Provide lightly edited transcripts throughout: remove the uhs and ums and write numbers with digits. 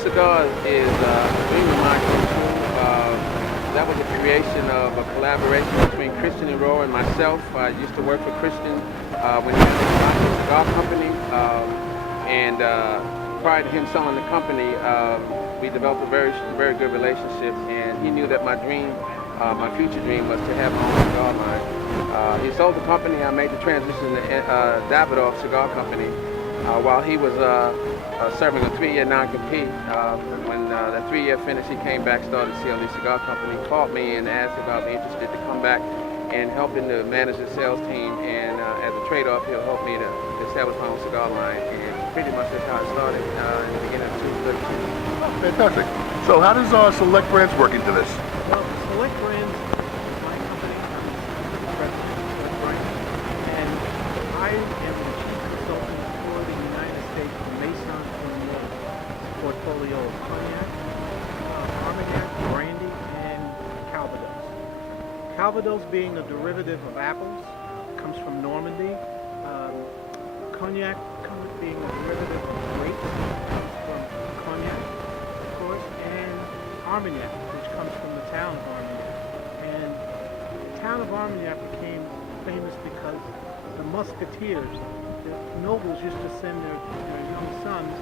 Cigars is a dream of mine come true. That was a creation of a collaboration between Christian and Roy and myself. I used to work for Christian when he had a cigar company, and prior to him selling the company, we developed a very good relationship. And he knew that my dream, my future dream, was to have my own cigar line. He sold the company. I made the transition to Davidoff Cigar Company while he was serving a 3-year non-compete. When the 3-year finished, he came back, started CLE Cigar Company, called me and asked if I'd be interested to come back and help him to manage the sales team. And as a trade-off, he'll help me to establish my own cigar line. And pretty much that's how it started in the beginning of 2013. Oh, fantastic. So how does Select Brands work into this? Well, Select Brands is my company. I'm the president of Wright, and I am the chief consultant for the United States for Maison portfolio of cognac, Armagnac, brandy, and Calvados. Calvados being a derivative of apples, comes from Normandy. Cognac being a derivative of grapes, comes from cognac, of course, and Armagnac, which comes from the town of Armagnac. And the town of Armagnac became famous because the musketeers, the nobles used to send their young sons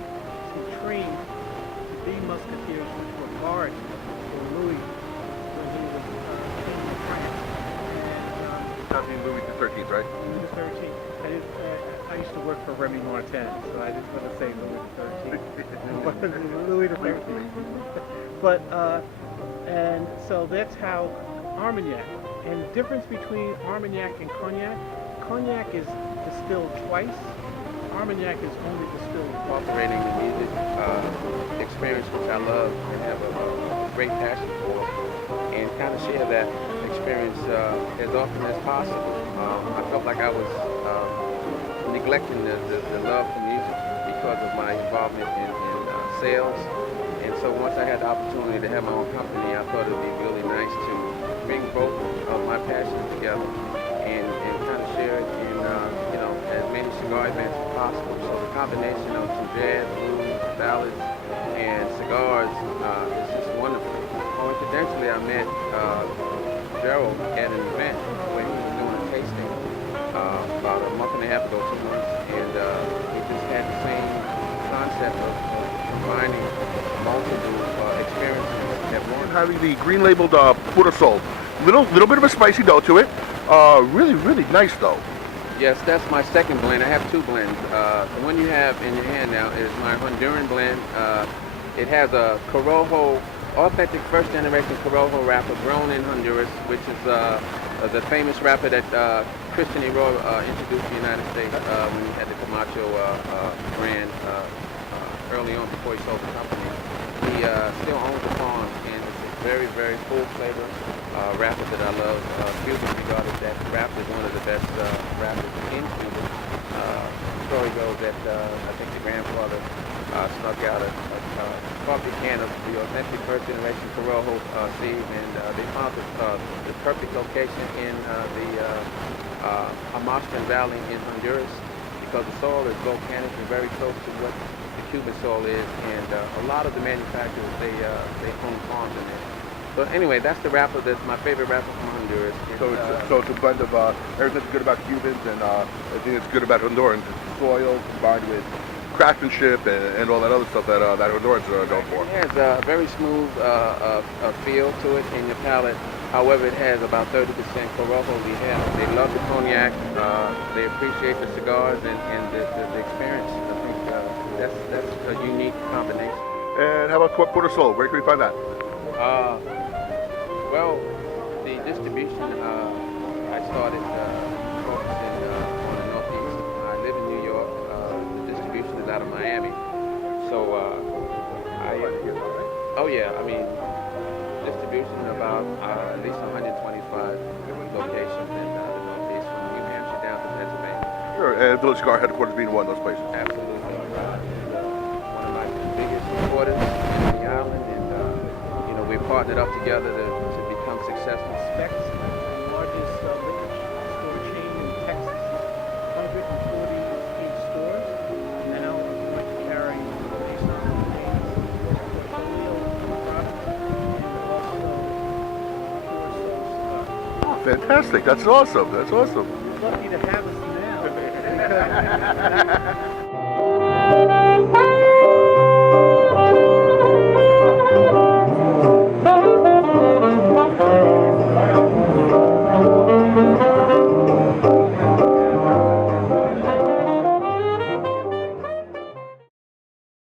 to train to be musketeers, which were guards for Louis when he was king of France. And Louis the 13th, right? Louis the 13th. I used to work for Remy Martin, so I didn't want to say Louis the 13th. Louis the 13th. But, and so that's how Armagnac. And the difference between Armagnac and Cognac is distilled twice. Armagnac is only distilled once. Operating the music experience, which I love and have a great passion for, and kind of share that experience as often as possible. I felt like I was neglecting the love for music because of my involvement in sales. And so once I had the opportunity to have my own company, I thought it would be really nice to bring both of my passions together and kind of share it in as many cigar events as possible. So the combination of some jazz, blues, ballads, and cigars is just wonderful. Coincidentally, I met Gerald at an event where he was doing a tasting about a month and a half ago, 2 months, and he just had the same concept of combining multiple experiences at once. Having the green labeled Pura sold. Little bit of a spicy note to it. Really nice though. Yes, that's my second blend. I have 2 blends. The one you have in your hand now is my Honduran blend. It has a Corojo, authentic first generation Corojo wrapper grown in Honduras, which is the famous wrapper that Christian Roy introduced to the United States when he had the Camacho brand early on before he sold the company. He still owns the farm, and it's a very full flavor wrapper that I love. Cubans regarded that wrapper as one of the best wrappers in Cuba. The story goes that I think the grandfather snuck out a coffee can of the authentic first generation Corojo seed, and they found the perfect location in the Amastran Valley in Honduras, because the soil is volcanic and very close to what the Cuban soil is, and a lot of the manufacturers, they own farms in there. So anyway, that's the wrapper. That's my favorite wrapper from Honduras. So it's a blend of everything that's good about Cubans and everything that's good about Hondurans. It's soil combined with craftsmanship and all that other stuff that Hondurans are known for. It has a very smooth feel to it in your palate. However, it has about 30% Corojo. They love the cognac. They appreciate the cigars and the experience. I think that's a unique combination. And how about Pura Soul? Where can we find that? Well, the distribution, I started focusing on the Northeast. I live in New York. The distribution is out of Miami. So, I mean, distribution about at least 125 locations in the Northeast, from New Hampshire down to Pennsylvania. Sure, and Village Cigar Headquarters being one of those places. Absolutely. One of my biggest supporters in the island, and we're partnered up together to become successful. Specs, the largest liquor store chain in Texas, 148 stores. Now we're carrying Maison names Fantastic. That's awesome. That's awesome. Lucky to have us now. Because